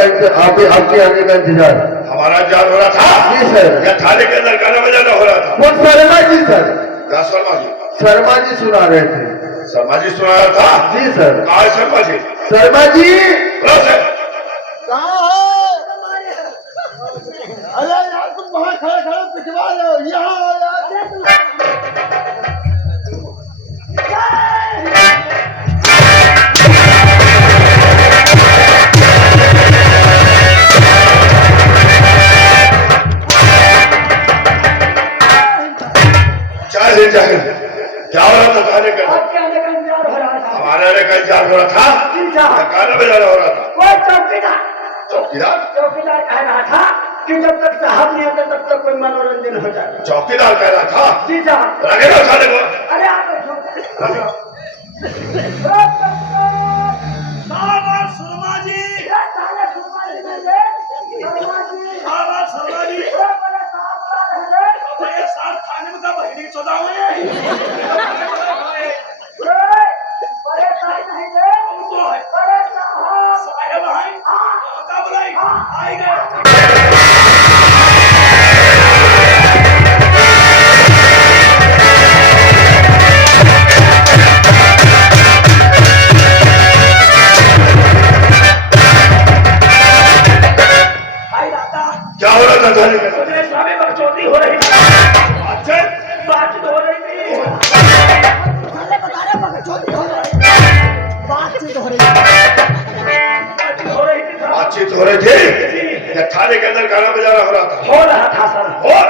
आपके आने का इंतजार। हमारा इंतजार हो रहा था जी सर। या थाने के अंदर गाना बजाना हो रहा था? वो शर्मा जी सर। क्या शर्मा जी? शर्मा जी सुना रहे थे। शर्मा जी सुना रहा था? जी सर। कहाँ है शर्मा जी? शर्मा जी कहाँ है? अरे यार तुम वहाँ खड़े खड़े पिटवा रहे हो, यहाँ आओ यार। चाहे क्या हो रहा था थाने के अंदर? आपके आने का इंतजार हो रहा था। हमारे आने का इंतजार हो रहा था? जी साहब। या गाना बजाना हो रहा था? वो चौकीदार चौकीदार कह रहा था कि जब तक साहब नहीं आते तब तक कोई मनोरंजन हो जाए। चौकीदार कह रहा था? जी साहब। लगेगा थाने को? अरे आप शर्मा जी, ये साथ खाने में का बहनी चौदा हुए क्या हो रहा था थाने के अंदर? स्वामी बकचोदी हो रही थी। बातचीत हो रही थी। बातचीत हो रही थी या थाने के अंदर गाना बजाना हो रहा था? हो रहा था सर। हो रहा था।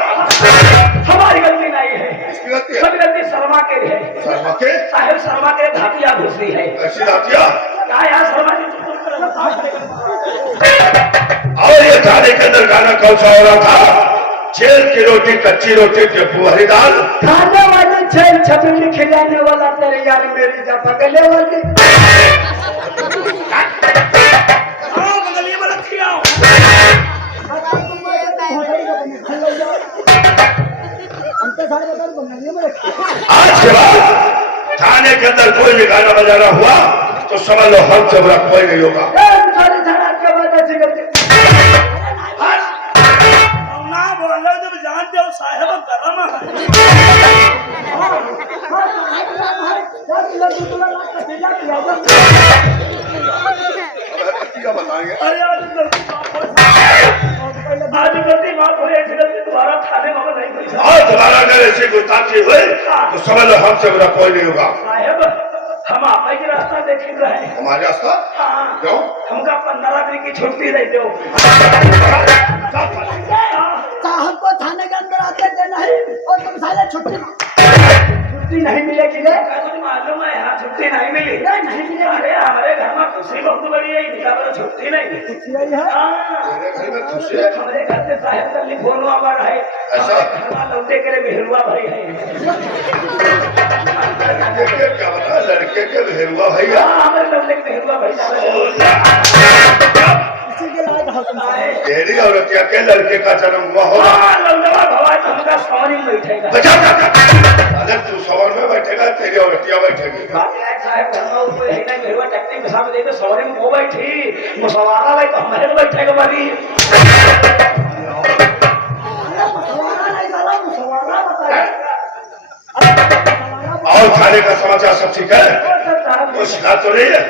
हमारी गलती नहीं है। किसकी गलती है? सब गलती शर्मा के है। शर्मा के? साहेब शर्मा के धातिया घुसी है। ऐसी दातिया? क्या यार शर्मा जी और ये थाने के अंदर गाना कौन सा हो रहा था? जेल की रोटी, कच्ची रोटी, गेहूं हरी दाल। खाने वाले छेल छपड़ी खिलाने वाला तेरे यार मेरी जा पकड़े वाले। आज के बाद थाने के अंदर कोई भी गाना बजाना हुआ तो समझ लो हम से बुरा कोई नहीं होगा। ना बोलो जब जानते हो साहेब गरम है। क्या बताएंगे? अरे आज गलती माफ हो ऐसी गलती दोबारा थाने में नहीं हुई। और दोबारा अगर ऐसी गुस्ताखी हुई तो समझ लो हमसे बुरा कोई नहीं होगा। साहेब हम आप ही रास्ता देख रहे हैं। हमारे रास्ता? हाँ। क्यों? हमका 15 दिन की छुट्टी दे दो। साहब को थाने के अंदर आते थे नहीं और तुम साले छुट्टी नहीं मिलेगी रे। मुझे मालूम है यहाँ छुट्टी नहीं मिली। नहीं मिली। अरे हमारे घर में खुशी बहुत बड़ी है, इनका बोलो छुट्टी नहीं। तेरे घर में खुशी है? हमारे घर से साहेब का लिखोन हमारा है। ऐसा? घर लौटे के लिए बिहरुआ भाई है। क्या बता? लड़के के भेरुआ भैया? हाँ हमारे लौटे के बिहरुआ भाई। तेरी औरतिया के लड़के का जन्म हुआ होगा? लौटवा भवाई तो हमका सवारी में बैठेगा। अरे तू सवार में बैठेगा, तेरी औरतिया बैठेगी। साहब घर में ऊपर है नहीं बिहरुआ टक्के में सामने देखो सवारी में वो बैठी मुसवारा भाई तो हमारे बैठेगा बारी। और थाने का समाचार सब ठीक है? कोई शिकायत तो नहीं है?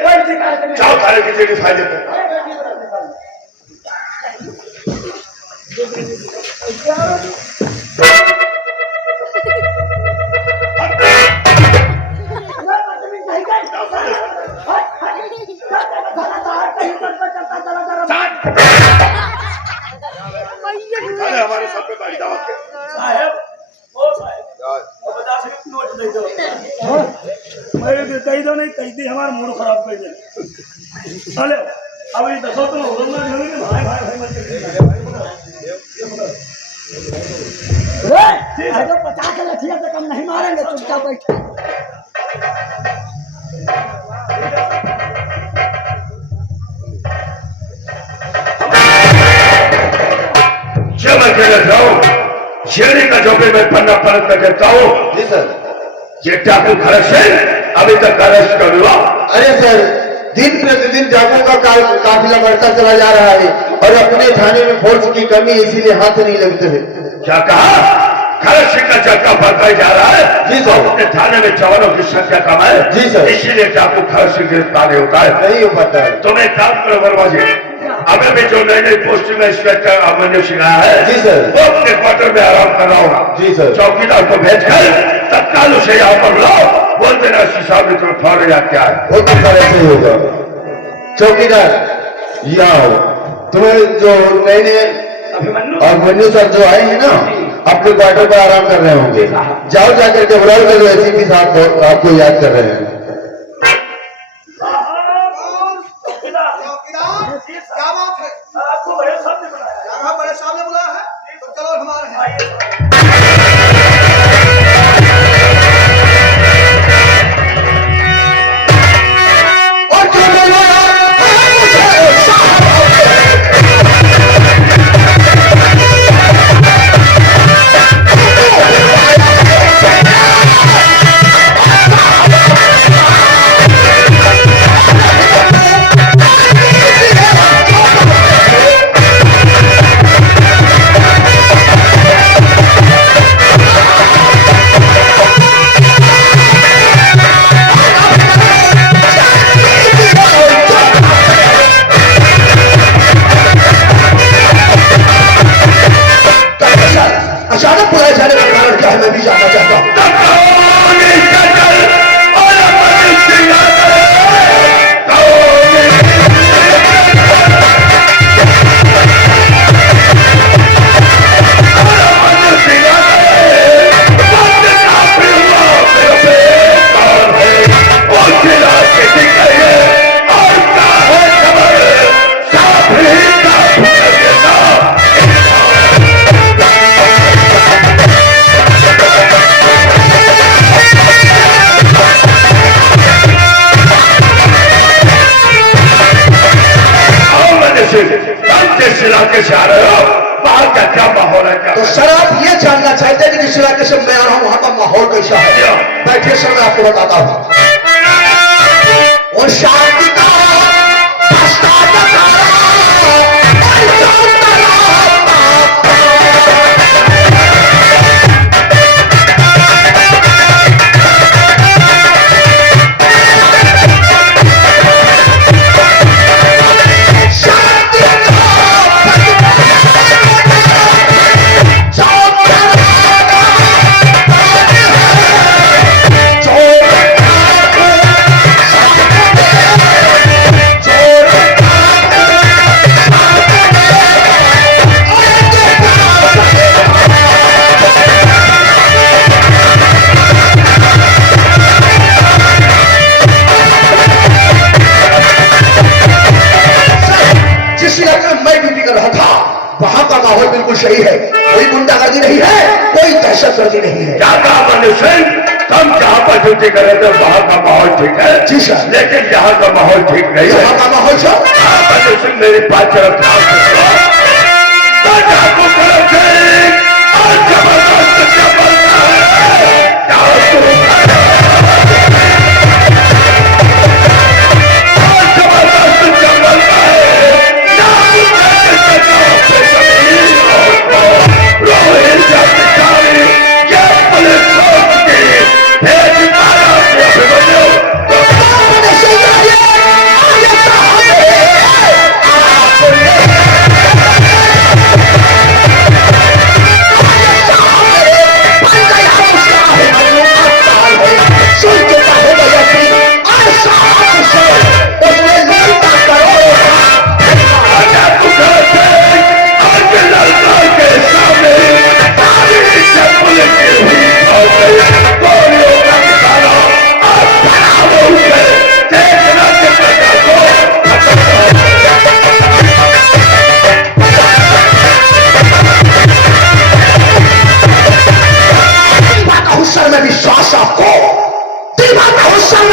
जाओ थाने की जेडी फाइल पे। हमारे सब पे बारी दावत के साहेब ओ साहेब बता सकते नोट दे दो। मैं कही दो नहीं कही थी हमारा मूड खराब कर दे। चले अब ये दसो तुम हो ना नहीं भाई भाई भाई मत अरे 50 लठिया से कम नहीं मारेंगे, चुपचाप बैठे। जब मैं कह रहा हूँ शेरी का जो भी मैं पन्ना पलट कर कहता हूँ। जी सर। ये डाकू खरस है, अभी तक अरेस्ट कर लो। अरे सर दिन प्रतिदिन डाकुओं का काफिला बढ़ता चला जा रहा है और अपने थाने में फोर्स की कमी है, इसीलिए हाथ नहीं लगते हैं। क्या कहा? खरस सिंह का चक्का बढ़ता जा रहा है जी सर। अपने थाने में जवानों की संख्या कम है जी सर। इसीलिए डाकू खरस सिंह गिरफ्तार नहीं होता है। नहीं हो पाता है। तुम एक काम करो वर्मा जी, अभी भी जो नई नई पोस्टिंग में इंस्पेक्टर अभिमन्यु सिंह आया है जी सर। वो अपने क्वार्टर में आराम कर रहा होगा। जी सर। चौकीदार को भेजकर तत्काल उसे यहाँ पर लाओ, बोल देना साहब ने तुम्हें फौरन याद क्या है। वो तो ऐसे ही होगा। चौकीदार ये आओ, तुम्हें जो नए नए अभिमन्यु और मन्नू सर जो आए हैं ना, अपने क्वार्टर पर आराम कर रहे होंगे। जाओ जाकर के बुलाओ, जो एसीपी साहब आपको याद कर रहे हैं। क्या बात है? आपको बड़े साहब ने बुलाया है। यहाँ बड़े साहब ने बुलाया है, तो चलो हमारे यहाँ। आइए। अचानक बुलाए जाने का कारण क्या है, मैं भी जानना चाहता हूँ। जिस इलाके से आ रहे हो वहां का क्या माहौल है? क्या तो सर आप ये जानना चाहते हैं कि जिस इलाके से मैं आ रहा हूँ वहां का माहौल कैसा है? बैठिए सर, मैं आपको बताता हूँ। और शांति का माहौल बिल्कुल सही है, कोई गुंडागर्दी नहीं है, कोई दहशतगर्दी नहीं है। क्या कहा मनु सिंह? तुम जहाँ पर ड्यूटी कर रहे थे वहाँ का माहौल ठीक है? जी सर। लेकिन यहाँ का माहौल ठीक नहीं है। यहाँ का माहौल सर? हाँ मनु सिंह, मेरी बात जरा ध्यान से सुनो। तो डाकू खरस सिंह और जबरदस्त क्या बोलता है? डाकू जबरदस्त क्या बोलता है? रोहित जातिकारी क्या पुलिस सोच की भेज पाया अभिमन्यु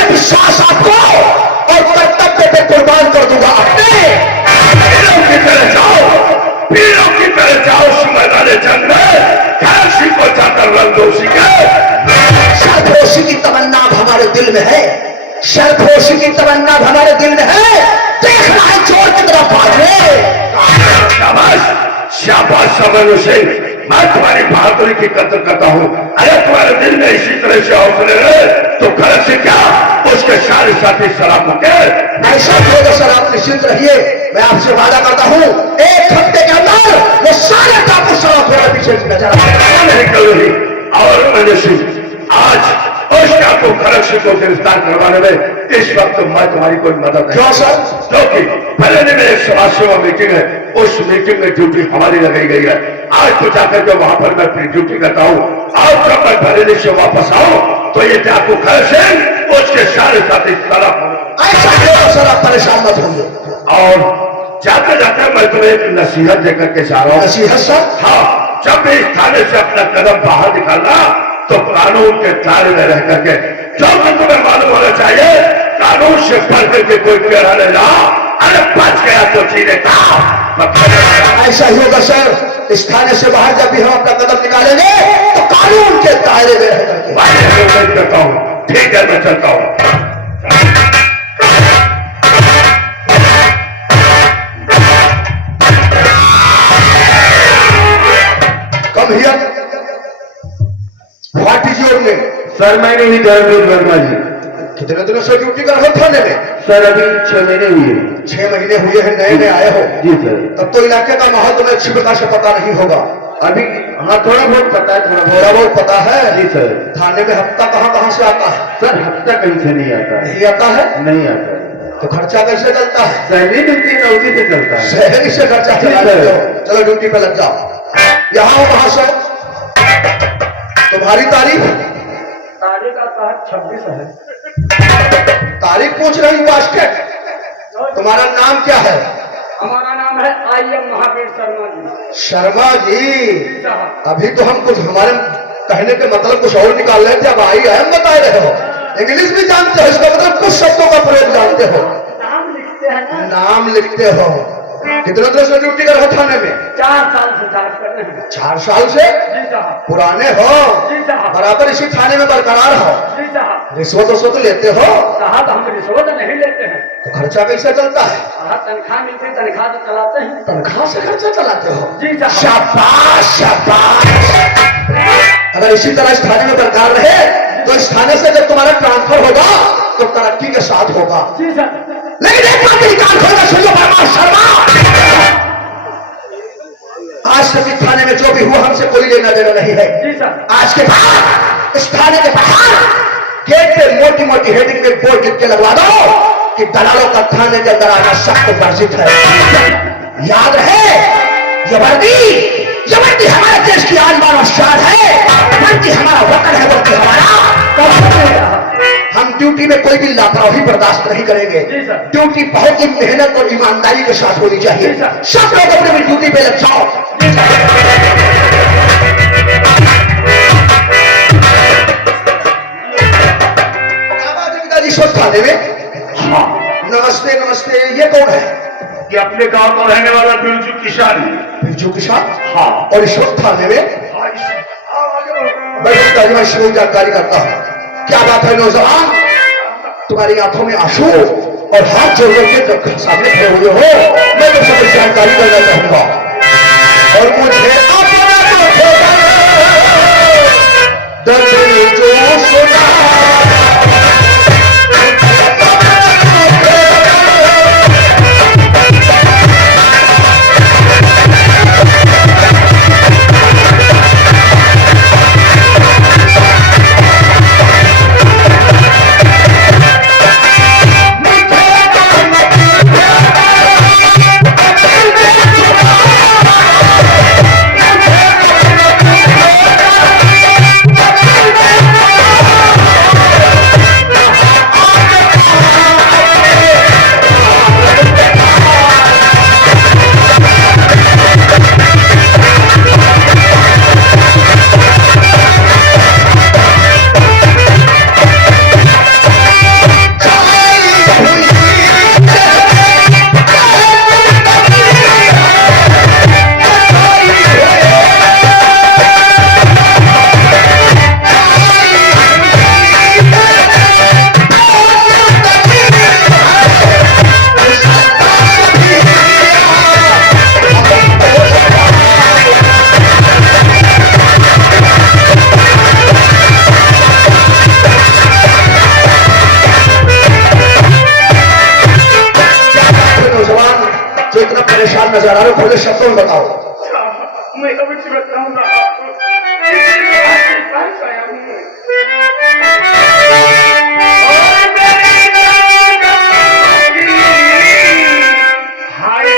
विश्वास आपको और कर्तव्य पे कुर्बान कर दूंगा। अपने वीरों की तरह जाओ, वीरों की तरह जाओ मैदान जंग में, काशी को जाकर रंगदोषी के सरफरोशी की तमन्ना हमारे दिल में है, सरफरोशी की तमन्ना हमारे दिल में है। बादशाह मनु सिंह, मैं तुम्हारी बहादुरी की कदर करता हूँ। अगर तुम्हारे दिल में इसी तरह से हौसले रहे तो खड़क से क्या उसके सारे साथी शराब के ऐसा होगा सर, आप निश्चिंत रहिए। मैं आपसे वादा करता हूँ 1 हफ्ते के अंदर वो सारे टापू सड़क थोड़ा पीछे नजर नहीं कर रही। और मनु सिंह, आज उस टापू खड़क सिंह को गिरफ्तार करवाने में इस वक्त मैं तुम्हारी कोई मदद नहीं। क्यों सर? क्योंकि पहले दिन में एक समाज सेवा मीटिंग है, उस मीटिंग में ड्यूटी हमारी लगाई गई है। आज तो जाकर के वहां पर मैं अपनी ड्यूटी करता हूँ। और जब मैं बरेली से वापस आऊं तो ये टापू खड़क सिंह उसके सारे साथी तलब ऐसा होगा सर, आप परेशान मत होंगे। और जाते जाते मैं तुम्हें एक नसीहत देकर के जा रहा हूँ। नसीहत सर? हाँ, जब भी इस थाने से अपना कदम बाहर निकालना तो कानून के दायरे में रह करके, जो कि तुम्हें मालूम होना चाहिए, कानून से बढ़ करके कोई टेढ़ा नहीं रहा। अरे बच गया तो जीने का। ऐसा ही होगा सर, इस थाने से बाहर जब भी हम अपना कदम निकालेंगे तो कानून के दायरे में रह करके। मैं करता हूँ, ठीक है, मैं चलता हूँ। Come here, what is your name? Sir मैंने ही धर्मवीर वर्मा जी। कितने दिनों से ड्यूटी कर रहे हो थाने में? सर अभी 6 महीने हुए। 6 महीने हुए हैं, नए नए आए हो। जी सर। तब तो इलाके का माहौल तुम्हें अच्छी प्रकार से पता नहीं होगा। अभी हाँ थोड़ा बहुत पता है, थोड़ा बहुत पता है। जी सर। थाने में हफ्ता कहाँ से आता है? सर हफ्ता कहीं से नहीं आता है। नहीं आता है? नहीं आता है। तो खर्चा कैसे चलता है? सैलरी मिलती है ना, उसी से चलता है। शहरी से खर्चा चला लेते हो। चलो ड्यूटी पे लग जाओ। यहाँ वहां से तुम्हारी तारीख? तारीख का 26 है। तारीख पूछ रही हूँ बास्केट। तुम्हारा नाम क्या है? हमारा नाम है IM महावीर शर्मा जी। शर्मा जी? साहब, अभी तो हम कुछ हमारे कहने के मतलब कुछ और निकाल रहे थे, अब IM बता रहे हो। इंग्लिश भी जानते हो, इसका मतलब कुछ शब्दों का प्रयोग जानते हो। नाम लिखते हैं ना। नाम लिखते हो। कितने दिनों से ड्यूटी कर रहे हो थाने में? 4 साल से जांच कर रहे हैं। 4 साल से? जी साहब। पुराने हो? जी साहब। बराबर इसी थाने में बरकरार हो? जी साहब। रिश्वत लेते हो? साहब हम रिश्वत नहीं लेते हैं। तो खर्चा कैसे चलता है? साहब तनख्वाह मिलती, तनख्वाह से चलाते हैं। तनख्वाह से खर्चा चलाते हो? जी साहब। शाबाश शाबाश। अगर इसी तरह इस थाने में बरकरार रहे तो इस थाने से जब तुम्हारा ट्रांसफर होगा तो तरक्की के साथ होगा। जी सर। लेकिन एक बात मेरी कान खोलकर सुन लो वर्मा शर्मा, आज तक इस थाने में जो भी हुआ हमसे कोई लेना देना नहीं है। जी सर। आज के बाद इस थाने के बाहर गेट पे मोटी मोटी हेडिंग में बोर्ड लिख के लगवा दो कि दलालों का थाने के अंदर आना सख्त वर्जित है। याद रहे, ये वर्दी हमारे देश की आन-बान और शान है। वर्दी हमारा वतन है, वर्दी हमारा। हम ड्यूटी में कोई भी लापरवाही बर्दाश्त नहीं करेंगे। ड्यूटी बहुत ही मेहनत और ईमानदारी के साथ होनी चाहिए। सब लोग अपनी ड्यूटी पे लग जाओ। क्या बात है पिताजी, स्वस्थ थाने में? हाँ, नमस्ते नमस्ते। ये कौन है? ये अपने गांव का रहने वाला बिरजू किसान है। बिरजू किसान? हाँ। और इस वक्त थाने में? हाँ, मैं पिताजी मैं शुरू जानकारी करता हूँ। क्या बात है नौजवान, तुम्हारी आंखों में आंसू और हाथ जोड़ के सामने खड़े हुए हो। मैं तुमसे जानकारी करना चाहूंगा और मुझे अपना दर्द जो सुना नजर आ रहे हो, खुले शब्दों में बताओ। साहब, मैं अवश्य बताऊंगा आपको। इसलिए आपके पास आया हूं मैं। और मेरी जान हाय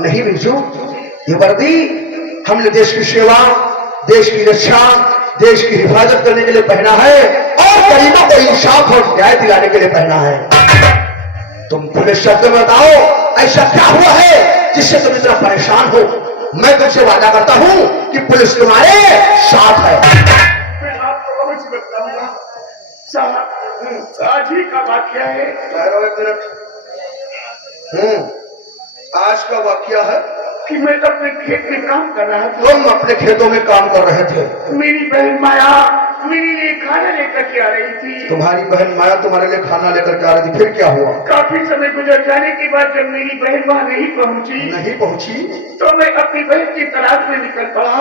नहीं बिरजू, ये वर्दी हमने देश की सेवा, देश की रक्षा, देश की हिफाजत करने के लिए पहना है और गरीबों को इंसाफ और न्याय दिलाने के लिए पहना है। तुम खुले शब्द में बताओ, ऐसा क्या हुआ है जिससे तुम इतना परेशान हो? मैं तुमसे वादा करता हूं कि पुलिस तुम्हारे साथ है। मैं आपको अवश्य बताऊंगा साहब। आज ही का वाक्य है। ठहरो एक मिनट। आज का वाक्य है कि मैं अपने खेत में काम कर रहा था। तुम अपने खेतों में काम कर रहे थे। मेरी बहन माया मेरे लिए खाना लेकर के आ रही थी। तुम्हारी बहन माया तुम्हारे लिए खाना लेकर के आ रही थी, फिर क्या हुआ? काफी समय गुजर जाने के बाद जब मेरी बहन वहाँ नहीं पहुँची तो मैं अपनी बहन की तलाश में निकल पड़ा।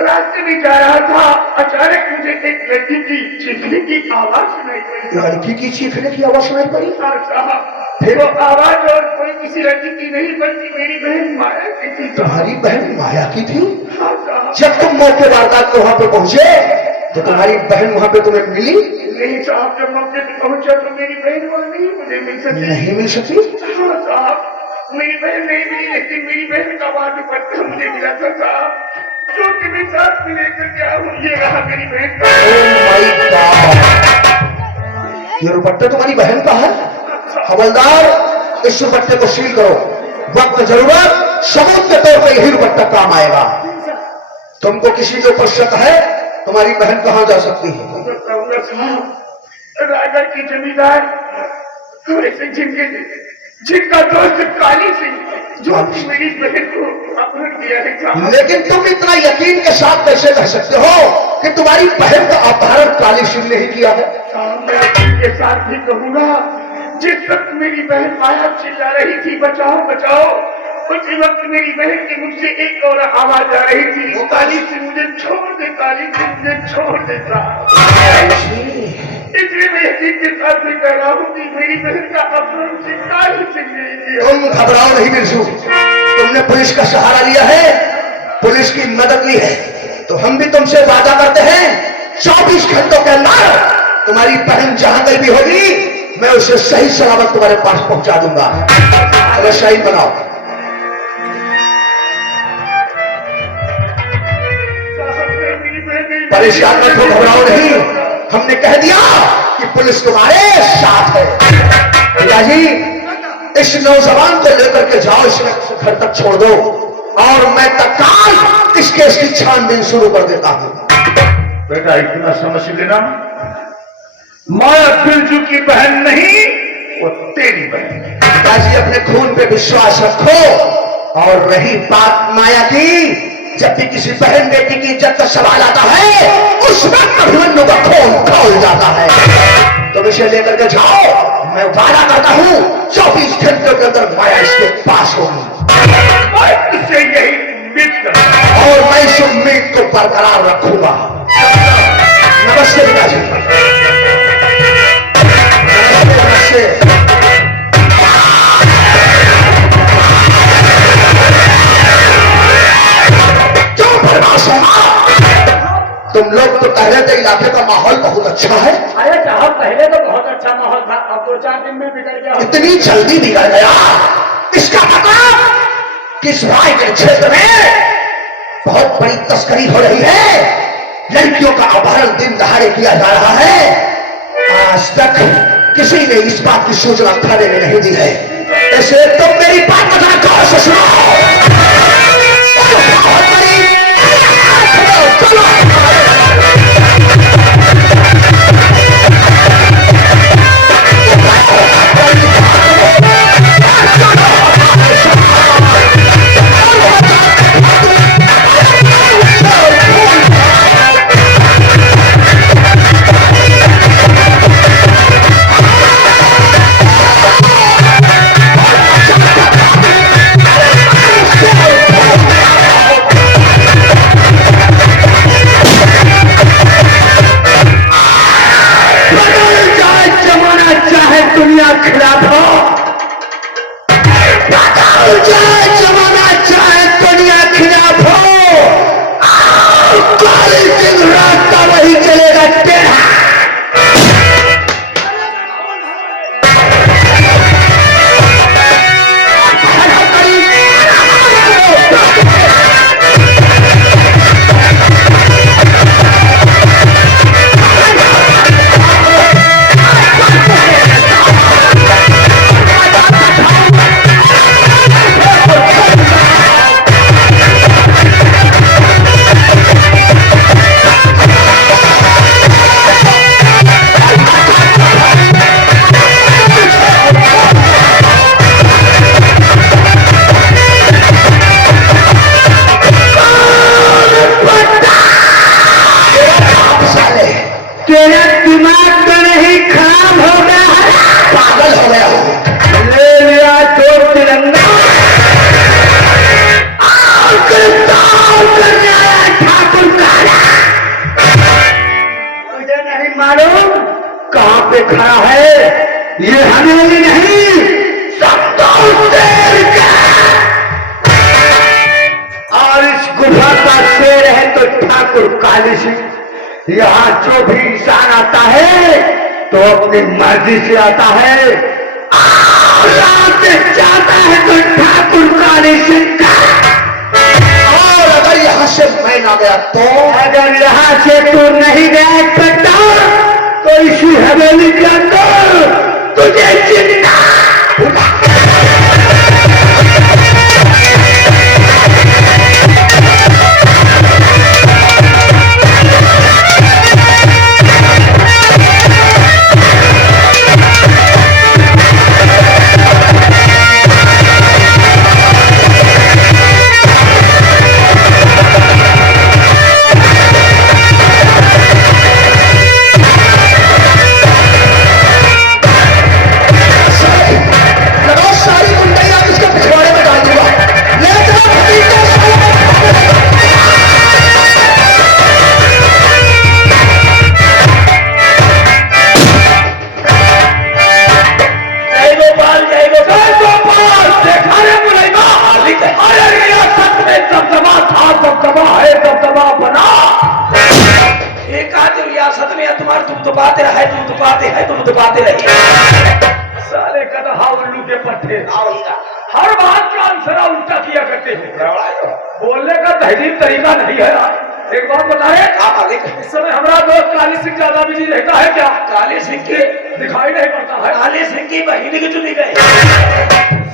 रास्ते में जा रहा था, अचानक मुझे एक लड़की की चीखने की आवाज सुनाई पड़ी। लड़की की चीखने की आवाज सुनाई पड़ी? साहब, फिर वो आवाज और कोई किसी लड़की की नहीं बल्कि मेरी बहन माया की थी। तुम्हारी बहन माया की थी? हाँ साहब। जब तुम मौके वारदात को वहां पे पहुंचे तो तुम्हारी बहन वहां पे तुम्हें मिली? नहीं साहब, जब मौके पे पहुंचा तो मेरी बहन वहाँ नहीं मुझे मिल सकी। नहीं मिल सकी? हाँ साहब, मेरी बहन नहीं मिली, लेकिन मेरी बहन का वहाँ दुपट्टा मुझे मिला था साहब, जो कि मैं साथ में लेकर के आऊँ। ये रहा मेरी बहन का। Oh my God! ये दुपट्टा तुम्हारी बहन का है? हवलदार, इस दुपट्टे को सील करो। वक्त जरूरत सबूत के तौर पर यही दुपट्टा काम आएगा। तुमको किसी के ऊपर शक है? तुम्हारी बहन कहाँ जा सकती है? बताऊंगा साहब, रायगढ़ की जमींदार वैसे जिनका दोस्त काली सिंह, जो कि मेरी बहन को अपहरण किया है साहब। लेकिन तुम इतना यकीन के साथ कैसे कह सकते हो कि तुम्हारी बहन का अपहरण काली सिंह ने ही किया है? साहब, मैं यकीन के साथ भी कहूंगा, जिस वक्त मेरी बहन माया चिल्ला रही थी बचाओ बचाओ, उसी वक्त मेरी बहन के मुख से एक और आवाज आ रही थी, वो काली सिंह मुझे छोड़ दे, काली सिंह मुझे छोड़ देता। इसलिए मैं यकीन के साथ भी कह रहा हूँ कि मेरी बहन का अपहरण से काली सिंह ने किया। तुम घबराओ नहीं बिरजू, तुमने पुलिस का सहारा लिया है, पुलिस की मदद ली है, तो हम भी तुमसे वादा करते हैं 24 घंटों के अंदर तुम्हारी बहन जहां गई भी होगी मैं उसे सही सलामत तुम्हारे पास पहुंचा दूंगा। अगर सही बनाओ। परेशान मत हो, घबराओ नहीं, हमने कह दिया कि पुलिस तुम्हारे साथ है। पिताजी, इस नौजवान को लेकर के जाओ, इस घर तक छोड़ दो और मैं तत्काल इस केस की छानबीन शुरू कर देता हूं। बेटा इतना समझ लेना, माया बिरजू की बहन नहीं, वो तेरी बहन है। पिताजी, अपने खून पे विश्वास रखो। और रही बात माया की, जब भी किसी बहन बेटी की इज्जत का सवाल आता है उस वक्त अभिमन्यु का खून खौल जाता है। तुम इसे लेकर के जाओ, मैं वादा करता हूं 24 घंटों के अंदर माया इसके पास होगी। इससे यही उम्मीद करता और मैं इस उम्मीद को बरकरार रखूंगा। नमस्ते पिताजी। नमस्ते। से क्यों बर्दाश्त होगा? तुम लोग तो कह रहे थे इलाके का माहौल बहुत अच्छा है, अरे साहब पहले तो बहुत अच्छा माहौल था, अब 2-4 दिन में बिगड़ गया। इतनी जल्दी बिगड़ गया? इसका मतलब कि इस भाई के क्षेत्र में बहुत बड़ी तस्करी हो रही है, लड़कियों का अपहरण दिन दहाड़े किया जा रहा है। आज तक किसी ने इस बात की सूचना थाने में नहीं दी है, ऐसे तुम मेरी बात को जरा गौर से सुनो। बहुत बड़ी चलो खड़ा है, ये हवेली नहीं संतोष शेर का, और इस गुफा का शेर है तो ठाकुर काली सिंह। यहाँ जो भी इंसान आता है तो अपनी मर्जी से आता है, और रात जाता है तो ठाकुर काली सिंह का। और अगर यहाँ से मैं ना गया तो? अगर यहाँ से तू नहीं गया कट्टा तो इसी हवेली के अंदर तुझे जिंदा हर बात का आंसर उल्टा किया करते हैं। बोलने का तहजीब तरीका नहीं है। एक बात बताए, इस समय हमारा दोस्त काली सिंह ज्यादा बिजी रहता है क्या? काली सिंह की दिखाई नहीं पड़ता है। काली सिंह की बहिनी की चुनी गई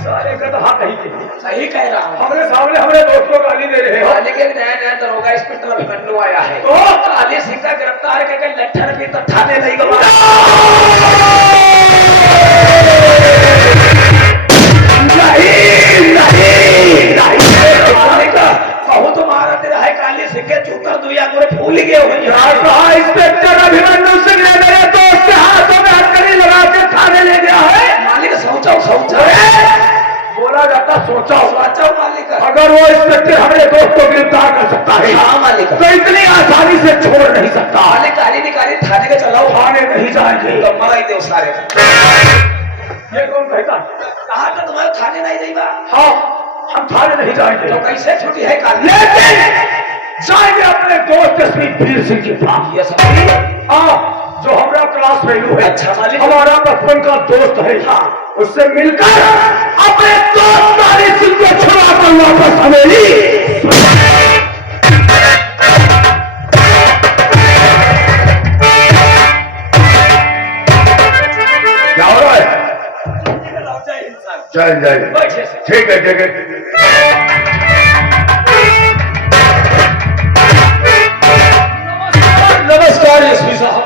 सारे का तो हाँ नहीं सही कह रहा हूँ। हमारे सामने हमारे दोस्त को गाली दे रहे हो। काली के नया दरोगा इंस्पेक्टर अभिमन्यु आया है तो काली सिंह का गिरफ्तार करके लट्ठर भी तो थाने नहीं गवा। बहुत मारा तेरा है काली सिंह के चूकर दुनिया को फूल गए हुए। इंस्पेक्टर अभिमन्यु सिंह ने मेरे दोस्त के हाथों में हथकड़ी लगा के थाने ले गया है। मालिक सोचो बोला जाता सोचो मालिक। अगर वो इंस्पेक्टर हमारे दोस्त को गिरफ्तार कर सकता है हाँ मालिक, तो इतनी आसानी से छोड़ नहीं सकता। मालिक गाड़ी निकाली थाने के चलाओ। थाने नहीं जाएंगे तो मरा ही दो सारे। ये कौन कहता है? कहा तो तुम्हारे थाने नहीं गई बा। हाँ, हम थाने नहीं जाएंगे, तो कैसे छुट्टी है काल? लेकिन जाएंगे अपने दोस्त जसमीत वीर सिंह के पास। ये सब हाँ, जो हमारा क्लास फेलू है, अच्छा मालिक। हमारा बचपन का दोस्त है। हाँ, उससे मिलकर अपने दोस्त तारी सिंह को छुड़ा कर वापस हवेली। क्या हो रहा है? जय हिंद सर। चल जाए, बैठिए सर। ठीक है, ठीक है। नमस्कार एसपी साहब।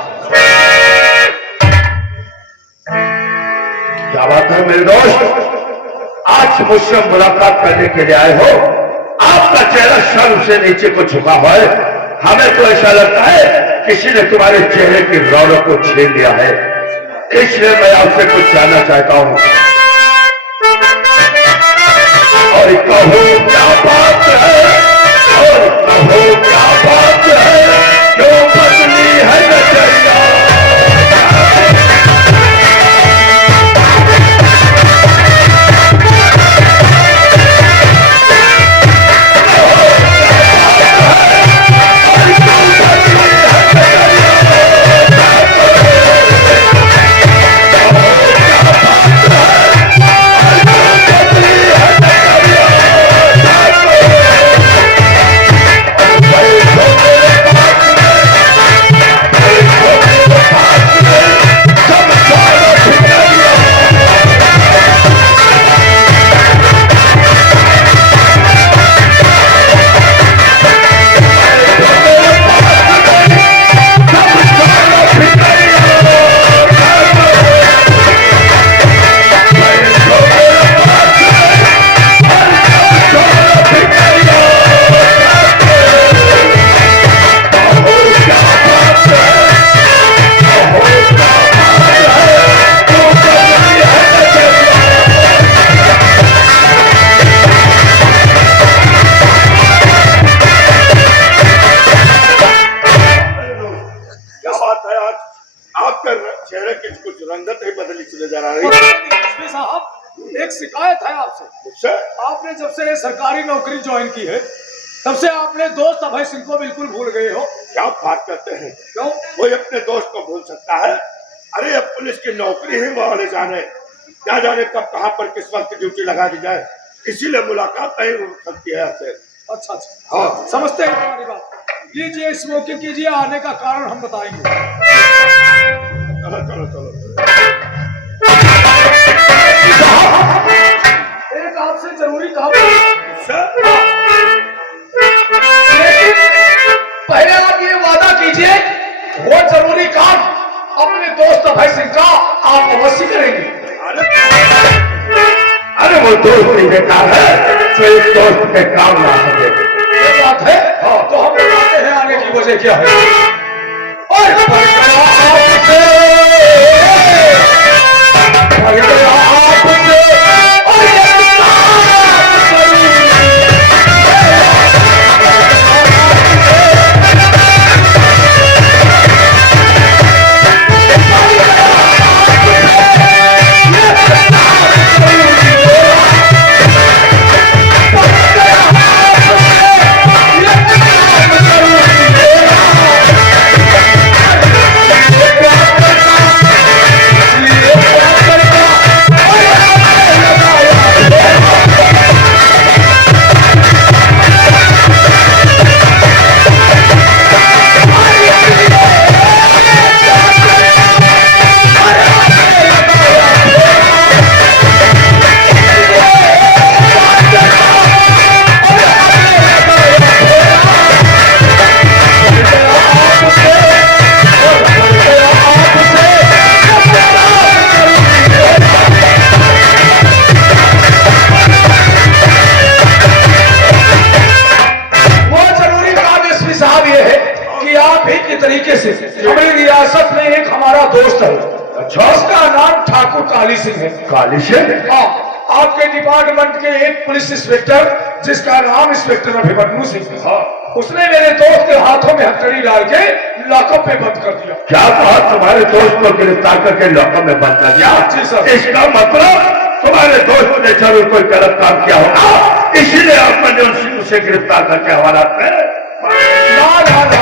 क्या बात है मेरे दोस्त, आज मुझसे मुलाकात करने के लिए आए हो? आपका चेहरा शर्म से नीचे को झुका हुआ है। हमें तो ऐसा लगता है किसी ने तुम्हारे चेहरे की रौनक को छीन लिया है, इसलिए मैं आपसे कुछ जानना चाहता हूं। और कहो क्या बात है, और कहो क्या बात है, क्यों बदली है नजरिया? एसपी साहब, एक शिकायत है आपसे। मुझसे? आपने जब से ये सरकारी नौकरी ज्वाइन की है, तब से आपने दोस्त अभय सिंह को बिल्कुल भूल गए हो। क्या बात करते हैं? क्यों? कोई अपने दोस्त को भूल सकता है? अरे अब पुलिस की नौकरी है, वहां ले जाने, क्या जाने कब कहां पर किस वक्त ड्यूटी लगा दी जाए, इसीलिए मुलाकात नहीं हो सकती है आपसे। अच्छा अच्छा, हाँ समझते हैं तुम्हारी बात। लीजिए स्मोकिंग कीजिए, आने का कारण हम बताएंगे। चलो चलो चलो। एक आपसे जरूरी काम। लेकिन पहले आप ये वादा कीजिए, वो जरूरी काम अपने दोस्त अभय सिंह का आप अवश्य करेंगे। अरे वो दोस्त ही बेकार है जो एक दोस्त के काम ना सके। ये बात है, तो हम बताते हैं आने की वजह क्या है। और भर गया आपसे, भर गया आपसे, और ये बात करूं। तरीके से हमारी रियासत में एक हमारा दोस्त है, अच्छा, उसका नाम ठाकुर काली सिंह है। काली सिंह? हाँ, आपके डिपार्टमेंट के एक पुलिस इंस्पेक्टर जिसका नाम इंस्पेक्टर अभिमन्यु सिंह है, उसने मेरे दोस्त के हाथों में हथकड़ी डाल के लॉकअप में बंद कर दिया। क्या कहा? तुम्हारे दोस्त को गिरफ्तार करके लॉकअप में बंद कर दिया? जी सर। इसका मतलब तुम्हारे दोस्त ने जरूर कोई गलत काम किया होगा, इसीलिए आपने उसे गिरफ्तार करके हवालात में। ना ना ना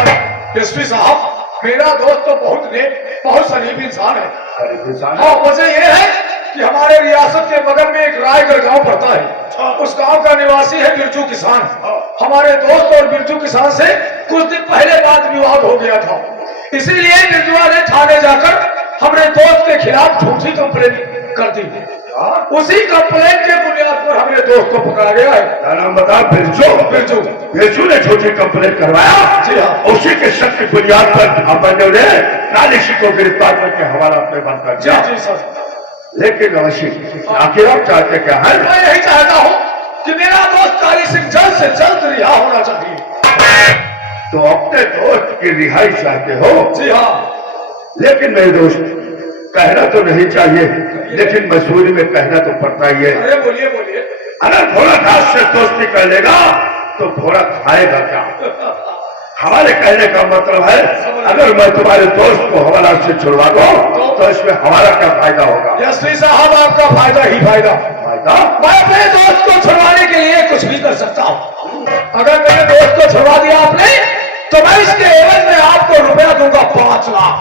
एसपी साहब, मेरा दोस्त तो बहुत नेक, बहुत शरीफ इंसान है। हाँ, वजह यह है कि हमारे रियासत के बगल में एक रायगढ़ गांव पड़ता है, उस गांव का निवासी है बिरजू किसान। हमारे दोस्त और बिरजू किसान से कुछ दिन पहले वाद विवाद हो गया था, इसीलिए बिरजुआ ने थाने जाकर हमारे दोस्त के खिलाफ झूठी कंप्लेन कर दी। उसी कंप्लेन के बुनियाद पर हमारे दोस्त को पकड़ा गया है। क्या नाम बता? बिरजू। बिरजू बिरजू ने झूठी कंप्लेन करवाया? जी हाँ। उसी के शक की बुनियाद पर अपने ने नालिशी को गिरफ्तार करके हवालात में बंद कर दिया। जी सर। लेकिन अवश्य आखिर आप चाहते क्या है? मैं यही चाहता हूँ कि मेरा दोस्त काली सिंह जल्द से जल्द रिहा होना चाहिए। तो अपने दोस्त की रिहाई चाहते हो? जी हाँ। लेकिन मेरे दोस्त, कहना तो नहीं चाहिए, लेकिन मजबूरी में कहना तो पड़ता ही है। अरे बोलिए बोलिए। अगर घोड़ा घास से दोस्ती कर लेगा तो घोड़ा खाएगा क्या? हमारे कहने का मतलब है, अगर मैं तुम्हारे दोस्त को हवालात से छुड़वा दूं तो इसमें हमारा क्या फायदा होगा? एसपी साहब, आपका फायदा ही फायदा। फायदा? मैं अपने दोस्त को छुड़वाने के लिए कुछ भी कर सकता हूँ। अगर मेरे दोस्त को छुड़वा दिया आपने, तो मैं इसके एवज में आपको रुपया दूंगा 5 लाख।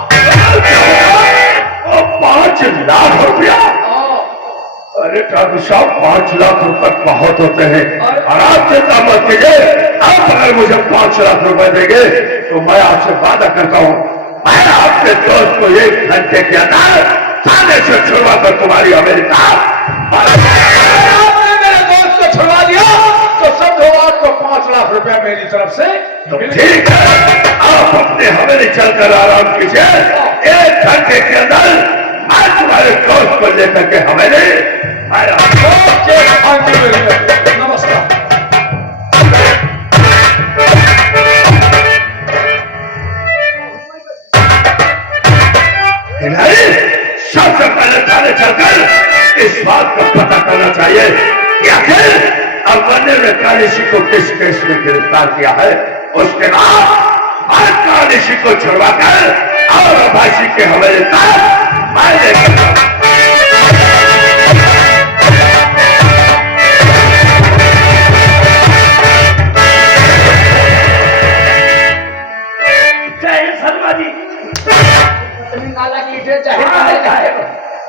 5 लाख रुपया? अरे ठाकुर साहब, 5 लाख रुपए बहुत होते हैं, और आप चिंता मत कीजिए। आप अगर मुझे 5 लाख रुपए देंगे तो मैं आपसे वादा करता हूँ, मैं आपके दोस्त को 1 घंटे के अंदर थाने से छुड़वा कर तुम्हारी अमेरिका। आपने मेरे दोस्त को छुड़वा दिया तो समझो आपको 5 लाख रुपया मेरी तरफ से। तो ठीक है, आप अपने हवेली चलकर आराम कीजिए। 1 घंटे के अंदर मैं तुम्हारे दोस्त को लेकर के हवेली आया। नमस्कार। नहीं, सबसे पहले थाने चलकर इस बात का पता करना चाहिए कि आखिर अवने ने कालिशी को किस केस में गिरफ्तार किया है। उसके बाद मैं कालिशी को छुड़वाकर और अभाषी के हवेली तक मैं लेकर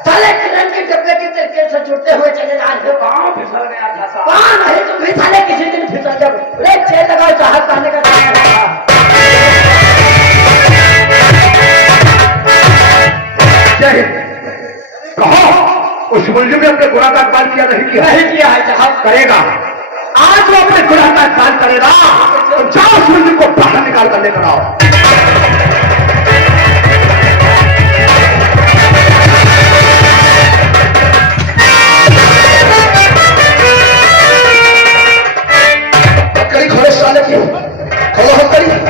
साले किरण के डब्बे के तरीके से जुड़ते हुए चले जा रहे हो। कहाँ फिसल गया था साहब? कहाँ नहीं, तुम भी साले किसी दिन फिसल जब चेल लगाओ, चाहत पाने का टाइम होगा। कहो उस मुलजिम ने अपने गुनाह का इकबाल किया नहीं किया? नहीं किया है साहब। करेगा। आज वो अपने गुनाह का इकबाल करेगा तो जाओ उस मुलजिम को बाहर निकाल कर लेकर आओ। हथकड़ी खोलो साले की, खोलो हथकड़ी।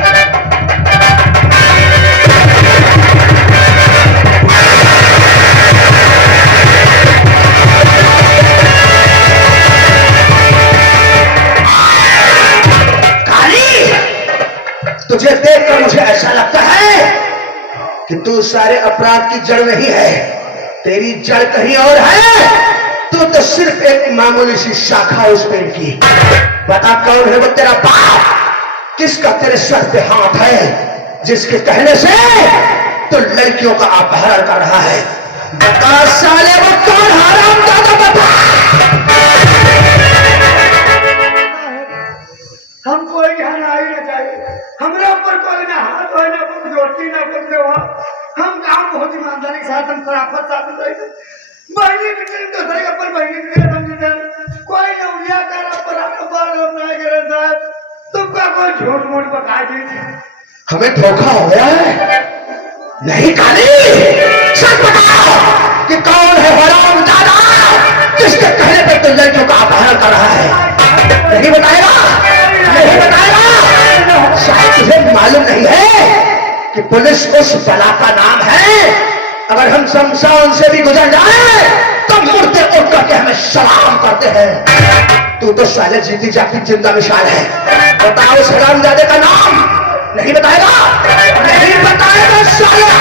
तुझे देखकर मुझे ऐसा लगता है कि तू सारे अपराध की जड़ नहीं है, तेरी जड़ कहीं और है। तू तो सिर्फ एक मामूली सी शाखा उस पेड़ की। बता कौन है वो तेरा बाप, किसका तेरे सर पे हाथ है, जिसके कहने से तू लड़कियों का अपहरण कर रहा है। बता साले वो कौन, हरामजादा बता। हमको यहाँ ना ही ना चाहिए, हमारे ऊपर कोई ना हाथ हो, ना कोई जोड़ती, ना कुछ हो। हम गाँव बहुत ईमानदारी के साथ, हम शराफत साथ में महीने के दिन दूसरे के ऊपर महीने के दिन कोई ना उड़िया कर पर आपको बार बनाए गए साहब। तुमका कोई झूठ मूठ बता दी। हमें धोखा हो गया है। नहीं काली, सच बताओ कि कौन है हरामजादा जिसके कहने पर तुम लड़कियों का अपहरण कर रहा है? नहीं बताएगा? नहीं बताएगा? शायद तुझे मालूम नहीं है कि पुलिस उस बला का नाम है, अगर हम शमशान से भी गुजर जाए तो मुड़ते उठ करके हमें सलाम करते हैं। तू तो साले जीती जाती जिंदा मिसाल है। बताओ उस हरामजादे का नाम। नहीं बताएगा, नहीं बताएगा साला।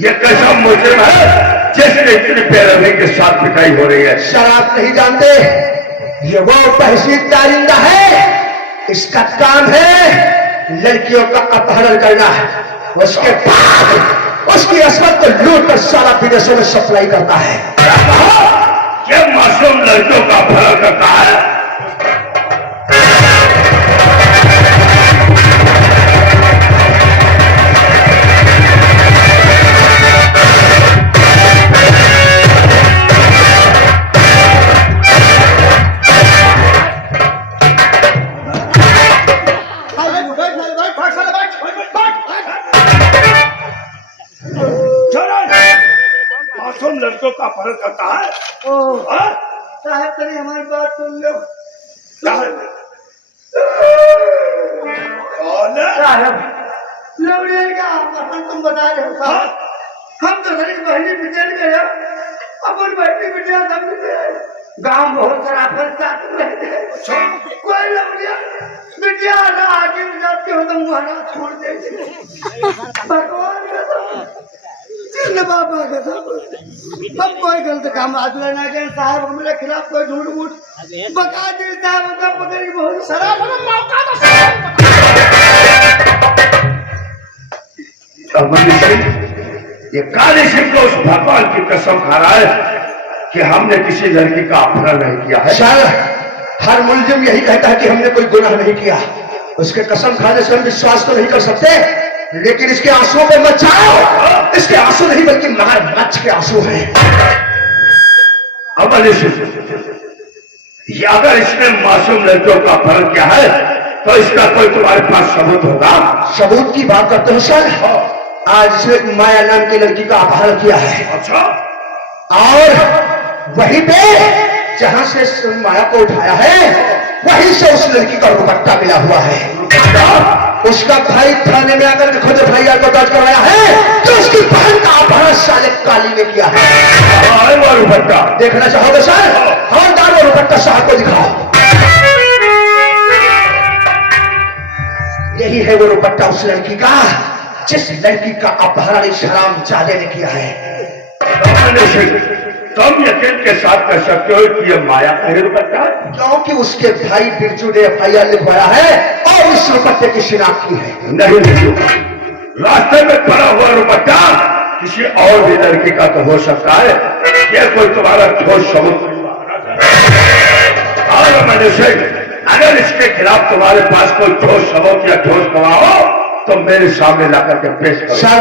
ये कैसा मुजरिम है जिसने इतनी बेरहमी के साथ पिटाई हो रही है? शराब नहीं जानते, ये वो तहसील दारिंदा है, इसका काम है लड़कियों का अपहरण करना है, उसके बाद उसकी असमत को लूट कर सारा विदेशों में सप्लाई करता है। ये मासूम लड़कियों का अपहरण करता है? मासूम लड़कियों का अपहरण करता है? हाँ? साहब तनी हमारी बात सुन लो। क्या है? कौन है? साहब लौड़िया का पसंद तुम बता रहे हो साहब। हम तो सर बहनी बिटेल गए, अपन बहनी बिटिया सब गांव बहुत शराफत साथ रहते, कोई लौड़िया बिटिया ना आगे जाते हो तो मुहाना छोड़ देते। भगवान का कृष्ण बाबा का सब अब कोई गलत काम आदमी ना करे साहब, हमारे खिलाफ कोई झूठ मूठ बका दे साहब, उनका पकड़ के बहुत शराब मौका ये काली सिंह को उस भगवान की कसम खा रहा है कि हमने किसी लड़की का अपहरण नहीं किया है। शायद हर मुलजिम यही कहता है कि हमने कोई गुनाह नहीं किया, उसके कसम खाने से हम विश्वास तो नहीं कर सकते, लेकिन इसके आंसुओं पे मत जाओ, इसके आंसू नहीं बल्कि मगरमच्छ के आंसू हैं। अब अगर इसने मासूम लड़कियों का अपहरण किया है तो इसका कोई तुम्हारे पास सबूत होगा? सबूत की बात करते हो सर? आज इसने एक माया नाम की लड़की का अपहरण किया है। अच्छा, और वहीं पे जहां से माया को उठाया है वहीं से उस लड़की का दुपट्टा मिला हुआ है। उसका भाई थाने में आकर के खुद एफआईआर को दर्ज करवाया है तो उसकी बहन का अपहरण साले काली ने किया है। वो दुपट्टा देखना चाहोगे सर? हवलदार वो दुपट्टा साहब को दिखाओ। यही है वो दुपट्टा उस लड़की का जिस लड़की का अपहरण इस हरामजादे ने किया है। तुम यकीन के साथ कह सकते हो कि यह माया का ही दुपट्टा है? क्योंकि उसके भाई बिरजू ने एफआईआर लिखवाया है और इस दुपट्टे की शिनाख्त की है। नहीं, रास्ते में पड़ा हुआ दुपट्टा किसी और भी लड़की का तो हो सकता है, यह कोई तुम्हारा ठोस सबूत और मनुष्य, अगर इसके खिलाफ तुम्हारे पास कोई ठोस सबूत या ठोस गवाह हो तो मेरे सामने लाकर के पेश करो। सर,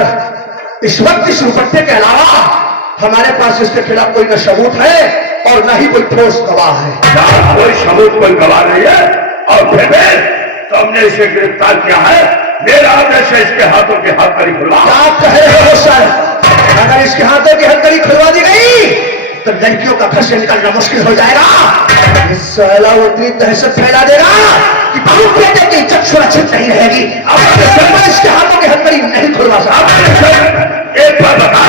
इस वक्त इस दुपट्टे के अलावा हमारे पास इसके खिलाफ कोई न सबूत है और न ही कोई ठोस गवाह है। कोई सबूत, कोई गवाह नहीं है और फिर भी तुमने इसे गिरफ्तार किया है। मेरा आदेश है इसके हाथों की हथकड़ी खुलवा। क्या आप कह रहे हो सर? अगर इसके हाथों की हथकड़ी खुलवा दी गई तो लड़कियों का घर से निकलना मुश्किल हो जाएगा। इस साला उतनी दहशत फैला देगा कि बाप बेटे की इज्जत सुरक्षित नहीं रहेगी। अब इसके हाथों की हथकड़ी नहीं खुलवा सकता। एक बार बता,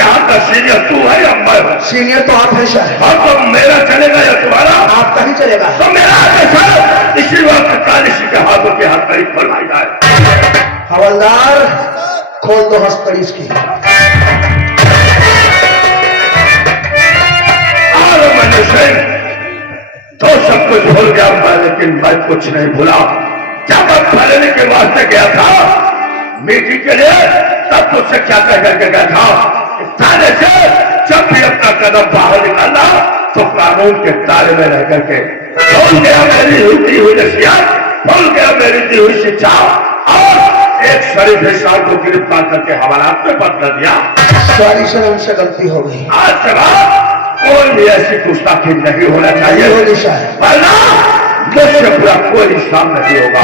यहाँ का सीनियर तू है या मैं हूँ? सीनियर तो आप हैं सर। अब तो मेरा चलेगा या तुम्हारा? आपका ही चलेगा। तो मेरा आदेश है इसी वक्त कालिशी के हाथों की हथकड़ी खुलवाई जाए। हवलदार, खोल दो हथकड़ी इसकी। मनुष्य तो सब कुछ भूल गया मैं, लेकिन मैं कुछ नहीं भूला। जब मैं फैलने के वास्ते गया था मीटिंग के लिए, तब तुझसे क्या कह करके गया था? थाने से जब भी अपना कदम बाहर निकालना तो कानून के दायरे में रह करके। भूल गया मेरी दी हुई नसीहत, भूल गया मेरी दी हुई शिक्षा, और एक शरीफ इंसान को गिरफ्तार करके हवालात में बदला दिया। सॉरी सर, हमसे गलती हो गई। आज के बाद कोई भी ऐसी गुस्ताखी नहीं होना चाहिए, होगी साहब। वरना मुझसे पूरा कोई इंसान नहीं होगा।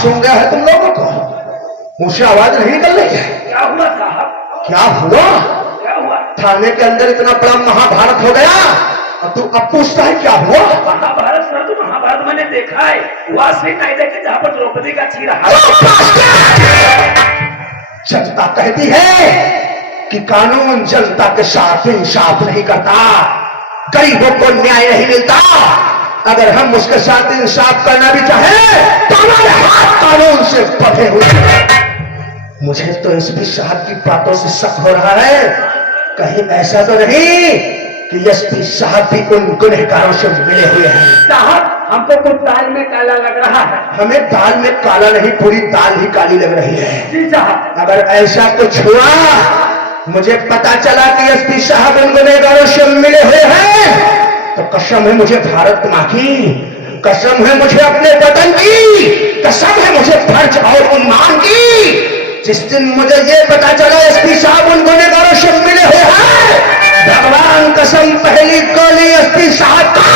सुन गया है तुम लोगों को? मुझसे आवाज नहीं निकल रही है। क्या हुआ साहब? क्या हुआ? क्या हुआ? थाने के अंदर इतना बड़ा महाभारत हो गया और तू अब पूछता है क्या हुआ? महाभारत ना, तो महाभारत मैंने देखा है, वहां से नहीं देखे जहाँ पर द्रौपदी का चीरा। जनता कहती है कि कानून जनता के साथ इंसाफ नहीं करता, गरीबों को न्याय नहीं मिलता। अगर हम उसके साथ इंसाफ करना भी चाहें तो हमारे हाथ कानून से बंधे हुए हैं। मुझे तो एसपी साहब की बातों से शक हो रहा है, कहीं ऐसा तो नहीं कि एसपी साहब भी उन गुनहगारों से मिले हुए हैं। साहब, हमको कुछ दाल में काला लग रहा है। हमें दाल में काला नहीं, पूरी दाल ही काली लग रही है। जी साहब। अगर ऐसा कुछ हुआ, मुझे पता चला कि एसपी साहब उन गुनहगारों से मिले हुए हैं, तो कसम है मुझे भारत माँ की, कसम है मुझे अपने वतन की, कसम है मुझे फर्ज और उन्मान की। जिस दिन मुझे ये पता चला एसपी साहब उन गुनहगारों से मिले हुए हैं, भगवान कसम पहली गोली एसपी साहब का।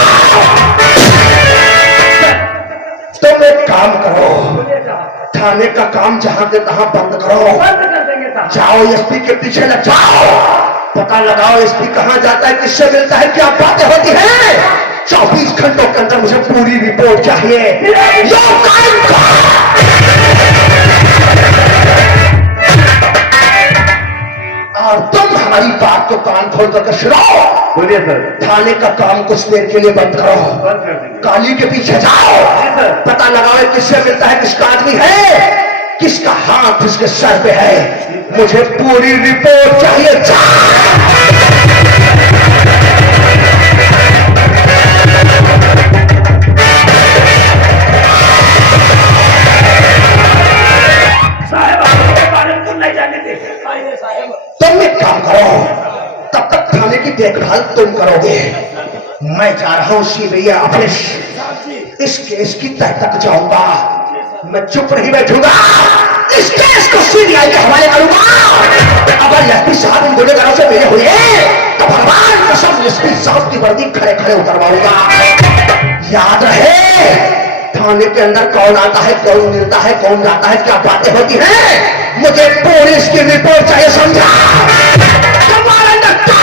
तुम एक काम करो, थाने का काम जहां के तहां बंद करो, बंद कर देंगे साहब। जाओ एसपी के पीछे लग जाओ, पता लगाओ एसपी कहां जाता है, किससे मिलता है, क्या बातें होती हैं। 24 घंटों के अंदर मुझे पूरी रिपोर्ट चाहिए। यो कायम और तुम हमारी बात को कान खोल करके सुनो। बोलिए सर। थाने का काम कुछ देर के लिए बंद करो, बंद कर देंगे। काली के पीछे जाओ, पता लगाओ किससे मिलता है, किसका आदमी है, किसका हाथ उसके सर पे है। मुझे पूरी रिपोर्ट चाहिए। साहब आपके बारे में तो नहीं जाने देते साहब। तुम एक काम करो, तब तक थाने की देखभाल तुम करोगे, मैं जा रहा हूं सीबीआई ऑफिस, इस केस की तह तक जाऊंगा। मैं चुप नहीं बैठूंगा, इस केस को सीबीआई के हवाले करूंगा। अगर एसपी साहब इन गुनहगारों से मिले हुए तो भगवान कसम एसपी साहब की वर्दी खड़े खड़े उतरवाऊंगा। याद रहे, थाने के अंदर कौन आता है, कौन मिलता है, कौन जाता है, क्या बातें होती हैं, मुझे पुलिस की रिपोर्ट चाहिए, समझा? तुम्हारा नक्का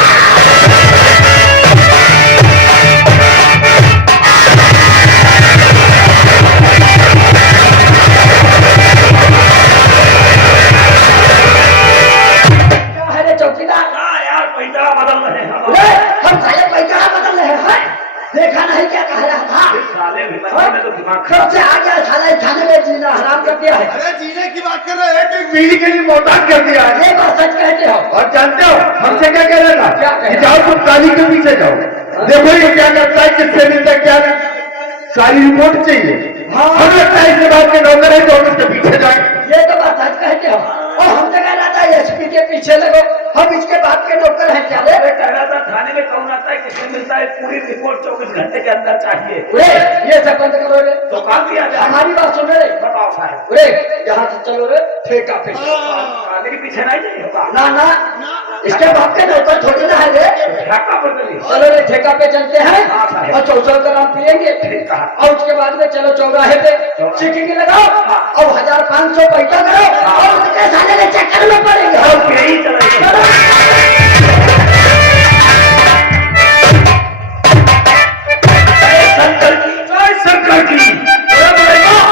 चौकीदार। हाँ यार, पैसा बदल रहे हैं हम साले पैसा बदल रहे हैं, देखा नहीं क्या कह रहा था। साले भी मैंने तो दिमाग कब से आ गया साला इस थाने में, जीना हराम कर दिया है। अरे जीने की बात कर रहे हैं कि बीवी के लिए मोहताज कर दिया है। ये बात सच कहते हो? और जानते हो हमसे क्या कह रहा क्या था कह कि रहा? जाओ तुम काली के पीछे जाओ, देखो ये क्या करता है, किससे मिलता है, क्या नहीं। सारी रिपोर्ट चाहिए। हाँ। हमें लगता है इसके बाद के नौकर है तो हम इसके पीछे जाए। ये तो बात सच कहते हो। और हमसे कह रहा था एसपी के पीछे लगो, हम इसके बाप के नौकर हैं क्या? अरे कह रहा था थाने में कौन आता है, किससे मिलता है, पूरी रिपोर्ट 24 घंटे के अंदर चाहिए। रे ये सब बंद करो रे, तो काम दिया जाए। हमारी बात सुन रे। बताओ साहब, रे यहाँ से चलो रे, ठेका पे। थाने के पीछे नहीं जाइए होगा ना ना, इसके बाप के नौकर थोड़ी ना है रे। ढाका पर चलिए। चलो रे ठेका पे चलते हैं हाँ, साहब। और 400 ग्राम पियेंगे, ठीक कहा। और उसके बाद में चलो चौराहे पे चिकिंग लगाओ और 1500 पैसा करो और उसके साले के चक्कर में पड़ेंगे। और यही चलेगा। सरकार की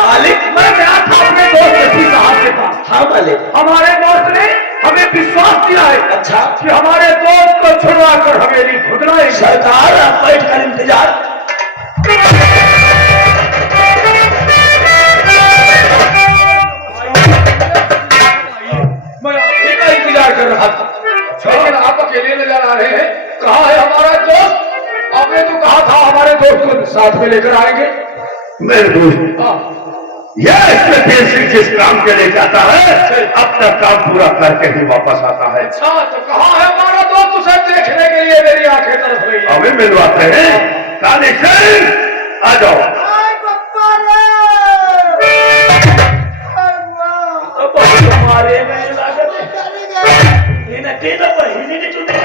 मालिक, मैं गया था अपने दोस्त एसपी साहब के पास। हाँ मालिक। हमारे दोस्त ने हमें विश्वास दिया है अच्छा। कि हमारे दोस्त को छुड़वा कर हवेली खुदना है। सरकार आप बैठ कर इंतजार। मैं आपकी का इंतजार कर रहा था, लेकिन आप अकेले नजर आ रहे हैं। कहाँ है हमारा दोस्त? आपने तो कहा था हमारे दोस्त दोस्त को साथ में लेकर आएंगे। मेरे दोस्त, हाँ, यह इसमें देश जिस काम के लिए जाता है अपना काम पूरा करके ही वापस आता है। अच्छा, तो कहाँ है हमारा दोस्त? उसे देखने के लिए मेरी आंखें तरस रही है। अभी मिलवाते हैं। काली सिंह आ जाओ। आय पप्पा रे अब हमारे में लागत है इन्हें तेजा पर हिलने की चुटे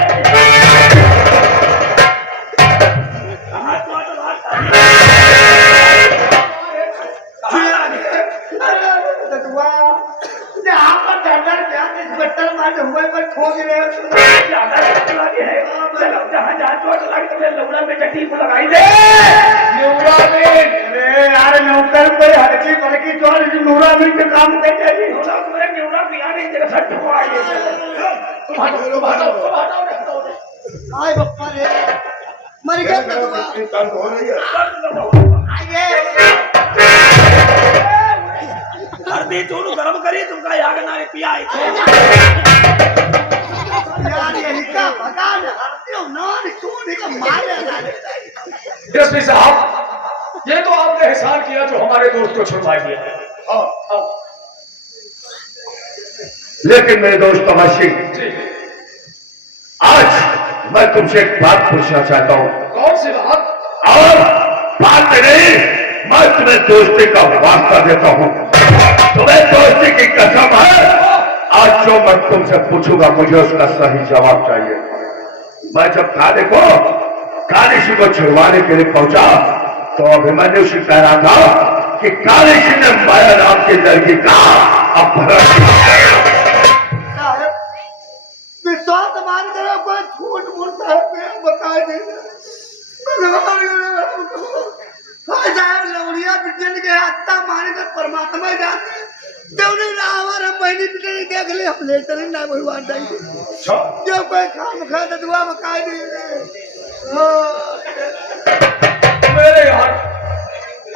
जहाँ पर डर प्यार इस बट्टर मार हुए पर ठोक रहे ज्यादा चोट लगी है चलो जहाँ जहाँ चोट लगी तुम्हें लौड़ा में चट्टी को लगाई दे न्यूरा में अरे यार नौकर कोई हल्की फलकी चोट नूरा मिल के काम कर जाएगी लौड़ा तुम्हें न्यूरा पिया नहीं तेरे सट को आई तुम हटाओ आय बप्पा रे मर गया कदुआ दर्द हो रही है। आइए हरदी चूरू गरम करी तुमका याग नारे पिया यार यही का भगा हरते हो ना चूड़ी का मारे ना एसपी साहब, ये तो आपने एहसान किया जो हमारे दोस्त को छुड़वा दिया। हाँ, लेकिन मेरे दोस्त तमाशी, आज मैं तुमसे एक बात पूछना चाहता हूँ। कौन सी बात? और बात नहीं, मैं तुम्हें दोस्ती का वास्ता देता हूँ। तुम्हें दोस्ती की कसम है। आज जो मैं तुमसे पूछूंगा मुझे उसका सही जवाब चाहिए। मैं जब काली सिंह को छुड़वाने के लिए पहुंचा तो अभिमन्यु से कह रहा था कि काली सिंह ने माया नाम की लड़की का अपहरण किया। विश्वास मान करो कोई झूठ मूठ साहब बता दे साहब लौड़िया बिटन के हत्ता मारे तो परमात्मा जाते देवने रावर हम बहनी बिटन देख ले हम लेटर ना कोई बात नहीं जो कोई काम खा तो दुआ बका दे मेरे यार,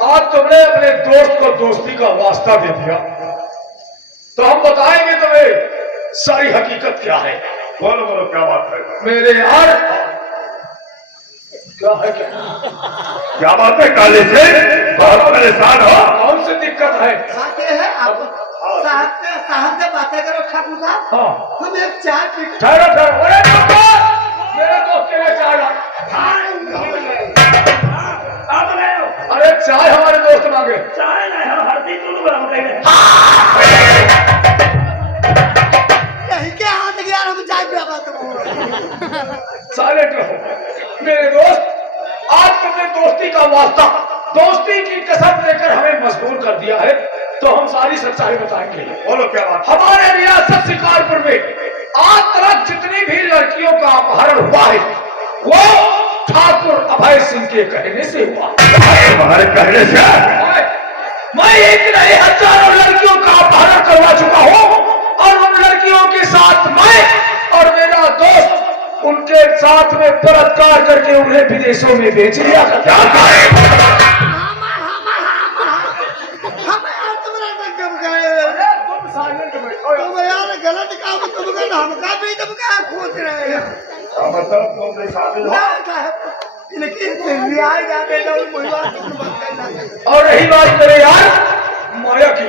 आज तुमने अपने दोस्त को दोस्ती का वास्ता दे दिया तो हम बताएंगे तुम्हें सारी हकीकत क्या है। बोलो बोलो क्या बात है? मेरे यार, क्या बात है? काली सिंह बहुत परेशान हो? कौन सी दिक्कत है? खाते हैं आप साहब से बातें करो ठाकुर साहब। हाँ, हम एक चाय पी ठहरो ठहरो। अरे मेरे दोस्त के लिए चाय ला। अरे चाय हमारे दोस्त मांगे। चाय ना हम हरदी चूरू गरम करी यही के हाथ गया हम चाय पिया बात साइलेंट रहो। मेरे दोस्त, आज तुमने दोस्ती का वास्ता, दोस्ती की कसम लेकर हमें मजबूर कर दिया है तो हम सारी सच्चाई बताएंगे। बोलो क्या बात? हमारे रियासत शिकारपुर में आज तक जितनी भी लड़कियों का अपहरण हुआ है वो ठाकुर अभय सिंह के कहने से हुआ। तुम्हारे कहने से? मैं एक नहीं हजारों लड़कियों का अपहरण करवा चुका हूँ और उन लड़कियों के साथ मैं और मेरा दोस्त उनके साथ में बलात्कार करके उन्हें विदेशों में बेच दिया। क्या गलत काम तुम हमका भी तुम क्या खोज रहे हैं मतलब तुम शामिल हो? लेकिन रियाय जाने दो कोई बात नहीं। और रही बात मेरे यार माया की,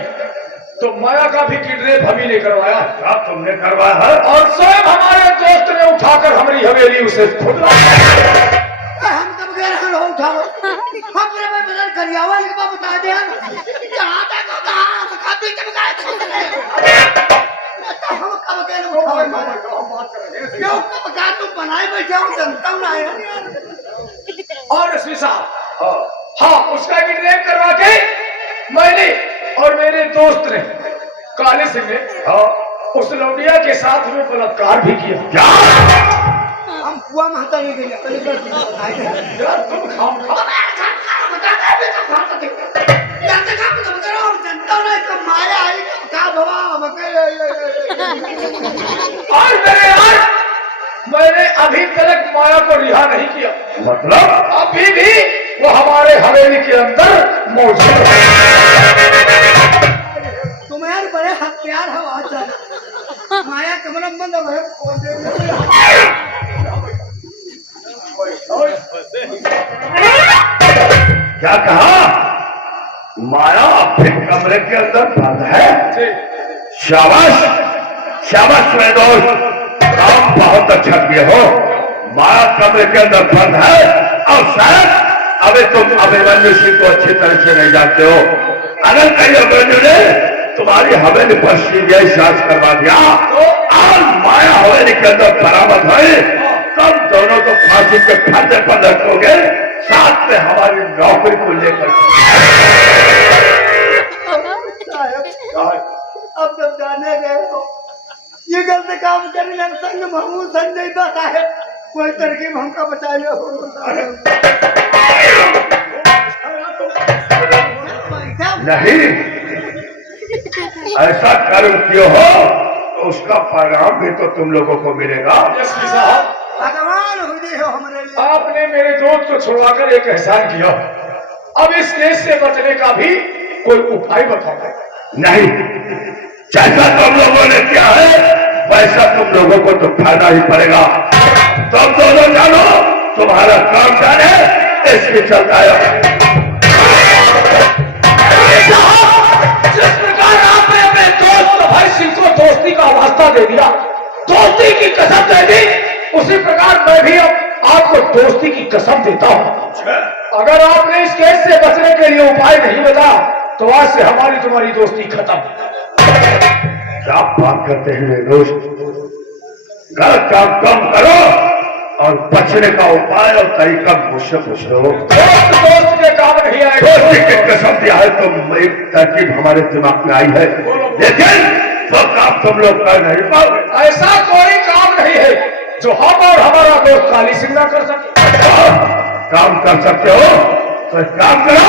तो माया का भी किडनैप हम ही ने करवाया। क्या तुमने करवाया है? और स्वयं हमारे दोस्त ने उठाकर हमारी हवेली उसे खुद हम कब गए हम उठाओ हमरे में बदल करियावा लिखवा बता दे जहां तक होता हम कभी चमकाए तो हम कब गए उठाओ क्यों कब का तुम बनाए बैठे हो जनता ना यार। और एसपी साहब, हाँ, उसका किडनैप करवा के मैंने और मेरे दोस्त ने काली सिंह ने उस लौंडिया के साथ में बलात्कार भी किया। क्या? हम कुआ माता नहीं गए यार तुम खाम खा जनता ने माया आई का भवा और मेरे यार, मैंने अभी तक माया को रिहा नहीं किया। मतलब? अभी भी वो हमारे हवेली के अंदर मौजूद है। तुम्हारे बड़े हथियार हो आज माया कमरा बंद हो क्या कहा? माया फिर कमरे के अंदर बंद है। शाबाश शाबाश मेरे दोस्त, काम बहुत अच्छा किए हो। माया कमरे के अंदर बंद है और शायद अबे तुम अभिमन्यु सिंह को अच्छी तरह से नहीं जानते हो। अगर कहीं अभिमन्यु ने तुम्हारी हवेली पर सीबीआई जांच करवा दिया और माया हवेली के अंदर बरामद है, तब दोनों को फांसी के फंदे पर लटकोगे, साथ में हमारी नौकरी को लेकर। अब जब जाने गए हो ये गलत काम करने लग संग महमूद संजय बस है, कोई तरकीब हमका बचा लो। नहीं, ऐसा कर्म किए हो तो उसका परिणाम भी तो तुम लोगों को मिलेगा। एसपी साहब, भगवान हो गए हो हमारे लिए। आपने मेरे दोस्त को छुड़वाकर एक एहसान किया, अब इस केस से बचने का भी कोई उपाय बताओ। नहीं, जैसा तुम लोगों ने किया है वैसा तुम लोगों को तो फायदा ही पड़ेगा। तुम दोनों जानो, तुम्हारा काम जाने, इसमें चलता है। जिस प्रकार आपने अपने दोस्त भाई सिंह को दोस्ती का वास्ता दे दिया, दोस्ती की कसम दे दी, उसी प्रकार मैं भी अब आपको दोस्ती की कसम देता हूं। अगर आपने इस केस से बचने के लिए उपाय नहीं बताया तो आज से हमारी तुम्हारी दोस्ती खत्म। क्या बात करते हैं मेरे दोस्त, गलत काम कम करो और बचने का उपाय और तरीका मुझसे पूछ लो। दोस्त के काम नहीं आएगा। दोस्ती की कसम दिया है तो एक तरकीब हमारे दिमाग में आई है, लेकिन वो काम तुम लोग कर नहीं पाओगे। ऐसा कोई काम नहीं है जो हम और हमारा दोस्त काली सिंह ना कर सके। काम कर सकते हो तो एक काम करो,